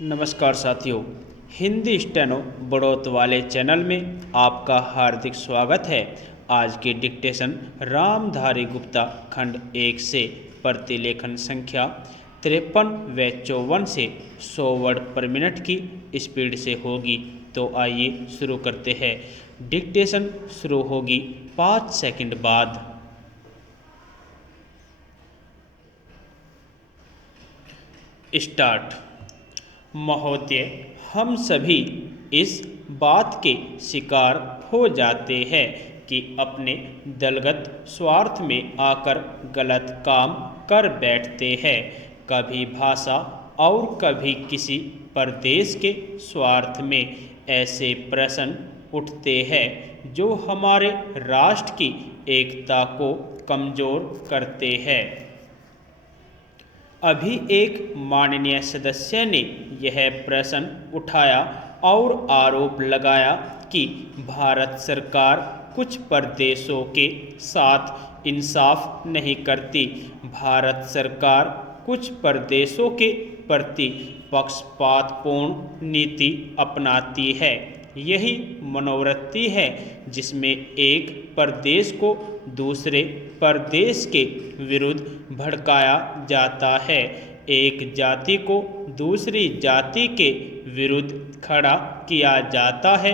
नमस्कार साथियों, हिंदी स्टेनो बढ़ोत वाले चैनल में आपका हार्दिक स्वागत है। आज की डिक्टेशन रामधारी गुप्ता खंड 1 से प्रतिलेखन संख्या 53 व 54 से 100 वर्ड पर मिनट की स्पीड से होगी। तो आइए शुरू करते हैं। डिक्टेशन शुरू होगी 5 सेकंड बाद। स्टार्ट। महोदय, हम सभी इस बात के शिकार हो जाते हैं कि अपने दलगत स्वार्थ में आकर गलत काम कर बैठते हैं। कभी भाषा और कभी किसी प्रदेश के स्वार्थ में ऐसे प्रश्न उठते हैं जो हमारे राष्ट्र की एकता को कमज़ोर करते हैं। अभी एक माननीय सदस्य ने यह प्रश्न उठाया और आरोप लगाया कि भारत सरकार कुछ प्रदेशों के साथ इंसाफ नहीं करती। भारत सरकार कुछ प्रदेशों के प्रति पक्षपातपूर्ण नीति अपनाती है। यही मनोवृत्ति है जिसमें एक प्रदेश को दूसरे प्रदेश के विरुद्ध भड़काया जाता है, एक जाति को दूसरी जाति के विरुद्ध खड़ा किया जाता है,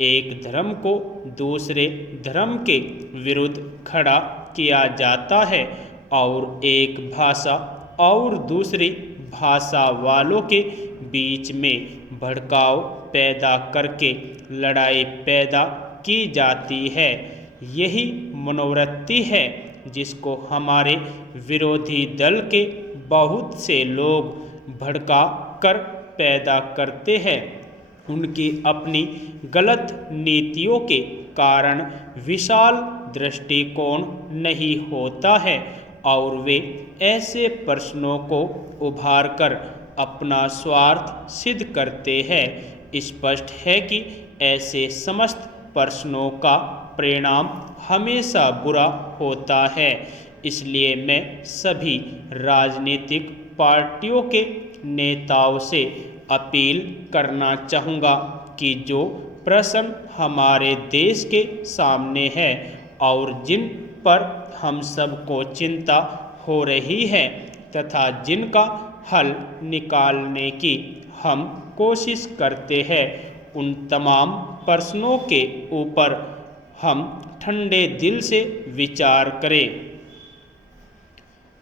एक धर्म को दूसरे धर्म के विरुद्ध खड़ा किया जाता है और एक भाषा और दूसरी भाषा वालों के बीच में भड़काव पैदा करके लड़ाई पैदा की जाती है। यही मनोवृत्ति है जिसको हमारे विरोधी दल के बहुत से लोग भड़का कर पैदा करते हैं। उनकी अपनी गलत नीतियों के कारण विशाल दृष्टिकोण नहीं होता है और वे ऐसे प्रश्नों को उभार कर अपना स्वार्थ सिद्ध करते हैं। स्पष्ट है कि ऐसे समस्त प्रश्नों का परिणाम हमेशा बुरा होता है। इसलिए मैं सभी राजनीतिक पार्टियों के नेताओं से अपील करना चाहूँगा कि जो प्रश्न हमारे देश के सामने है और जिन पर हम सबको चिंता हो रही है तथा जिनका हल निकालने की हम कोशिश करते हैं, उन तमाम प्रश्नों के ऊपर हम ठंडे दिल से विचार करें।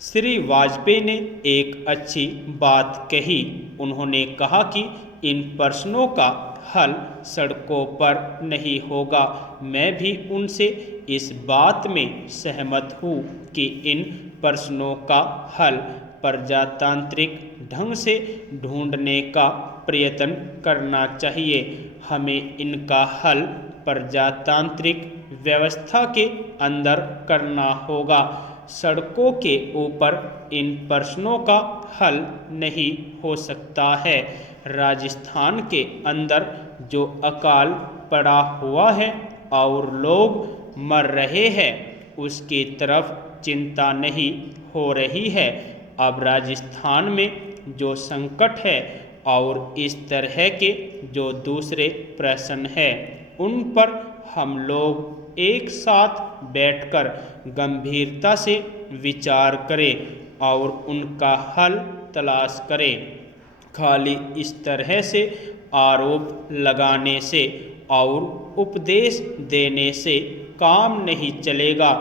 श्री वाजपेयी ने एक अच्छी बात कही। उन्होंने कहा कि इन प्रश्नों का हल सड़कों पर नहीं होगा। मैं भी उनसे इस बात में सहमत हूँ कि इन प्रश्नों का हल प्रजातांत्रिक ढंग से ढूंढने का प्रयत्न करना चाहिए। हमें इनका हल प्रजातांत्रिक व्यवस्था के अंदर करना होगा। सड़कों के ऊपर इन प्रश्नों का हल नहीं हो सकता है। राजस्थान के अंदर जो अकाल पड़ा हुआ है और लोग मर रहे हैं, उसकी तरफ चिंता नहीं हो रही है। अब राजस्थान में जो संकट है और इस तरह के जो दूसरे प्रश्न हैं, उन पर हम लोग एक साथ बैठकर गंभीरता से विचार करें और उनका हल तलाश करें। खाली इस तरह से आरोप लगाने से और उपदेश देने से काम नहीं चलेगा।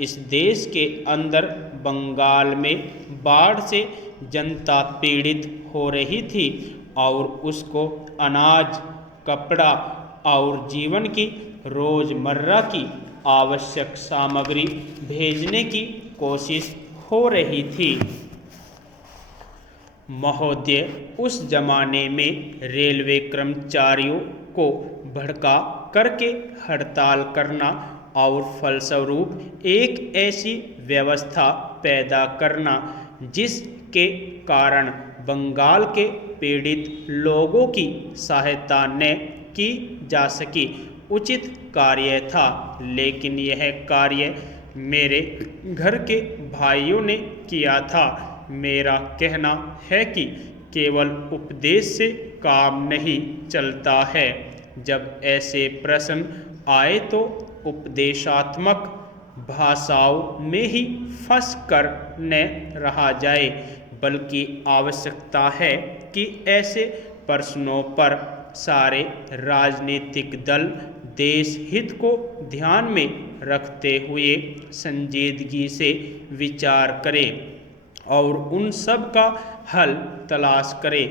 इस देश के अंदर बंगाल में बाढ़ से जनता पीड़ित हो रही थी और उसको अनाज, कपड़ा और जीवन की रोज़मर्रा की आवश्यक सामग्री भेजने की कोशिश हो रही थी। महोदय, उस जमाने में रेलवे कर्मचारियों को भड़का करके हड़ताल करना और फलस्वरूप एक ऐसी व्यवस्था पैदा करना जिसके कारण बंगाल के पीड़ित लोगों की सहायता न की जा सकी, उचित कार्य था। लेकिन यह कार्य मेरे घर के भाइयों ने किया था। मेरा कहना है कि केवल उपदेश से काम नहीं चलता है। जब ऐसे प्रश्न आए तो उपदेशात्मक भाषाओं में ही फंस कर न रहा जाए, बल्कि आवश्यकता है कि ऐसे प्रश्नों पर सारे राजनीतिक दल देश हित को ध्यान में रखते हुए संजीदगी से विचार करें और उन सब का हल तलाश करें।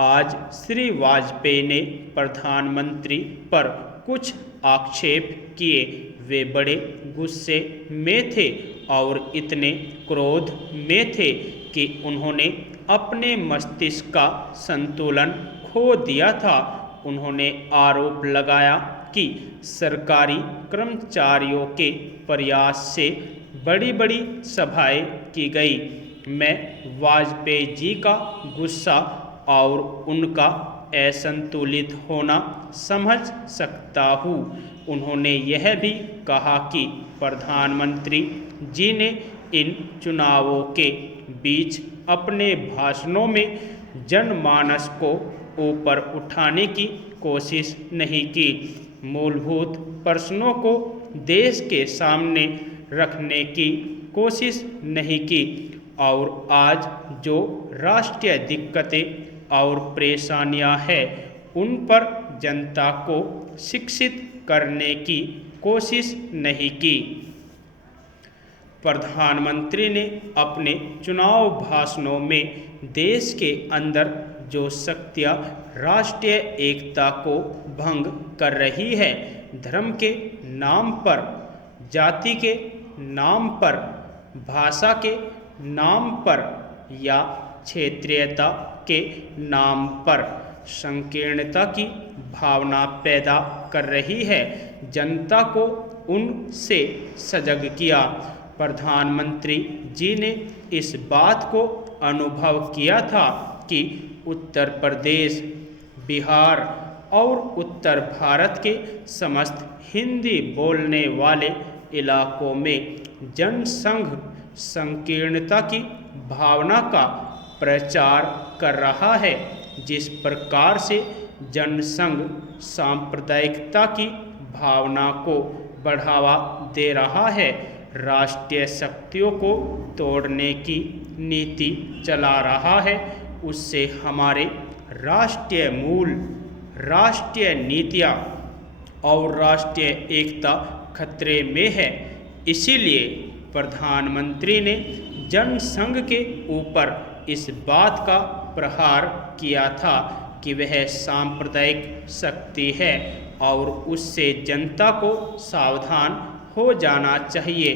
आज श्री वाजपेयी ने प्रधानमंत्री पर कुछ आक्षेप किए। वे बड़े गुस्से में थे और इतने क्रोध में थे कि उन्होंने अपने मस्तिष्क का संतुलन खो दिया था। उन्होंने आरोप लगाया कि सरकारी कर्मचारियों के प्रयास से बड़ी बड़ी सभाएं की गई। मैं वाजपेयी जी का गुस्सा और उनका असंतुलित होना समझ सकता हूँ। उन्होंने यह भी कहा कि प्रधानमंत्री जी ने इन चुनावों के बीच अपने भाषणों में जनमानस को ऊपर उठाने की कोशिश नहीं की, मूलभूत प्रश्नों को देश के सामने रखने की कोशिश नहीं की और आज जो राष्ट्रीय दिक्कतें और परेशानियां हैं उन पर जनता को शिक्षित करने की कोशिश नहीं की। प्रधानमंत्री ने अपने चुनाव भाषणों में देश के अंदर जो शक्तियां राष्ट्रीय एकता को भंग कर रही है, धर्म के नाम पर, जाति के नाम पर, भाषा के नाम पर या क्षेत्रीयता के नाम पर संकीर्णता की भावना पैदा कर रही है, जनता को उनसे सजग किया। प्रधानमंत्री जी ने इस बात को अनुभव किया था कि उत्तर प्रदेश, बिहार और उत्तर भारत के समस्त हिंदी बोलने वाले इलाकों में जनसंघ संकीर्णता की भावना का प्रचार कर रहा है। जिस प्रकार से जनसंघ सांप्रदायिकता की भावना को बढ़ावा दे रहा है, राष्ट्रीय शक्तियों को तोड़ने की नीति चला रहा है, उससे हमारे राष्ट्रीय मूल, राष्ट्रीय नीतियाँ और राष्ट्रीय एकता खतरे में है। इसीलिए प्रधानमंत्री ने जनसंघ के ऊपर इस बात का प्रहार किया था कि वह सांप्रदायिक शक्ति है और उससे जनता को सावधान हो जाना चाहिए।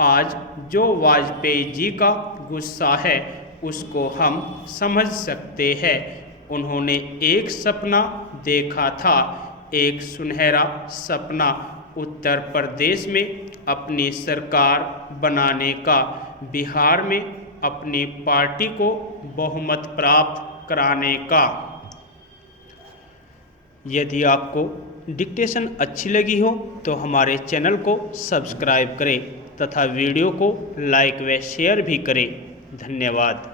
आज जो वाजपेयी जी का गुस्सा है उसको हम समझ सकते हैं। उन्होंने एक सपना देखा था, एक सुनहरा सपना, उत्तर प्रदेश में अपनी सरकार बनाने का, बिहार में अपनी पार्टी को बहुमत प्राप्त कराने का। यदि आपको डिक्टेशन अच्छी लगी हो तो हमारे चैनल को सब्सक्राइब करें तथा वीडियो को लाइक व शेयर भी करें। धन्यवाद।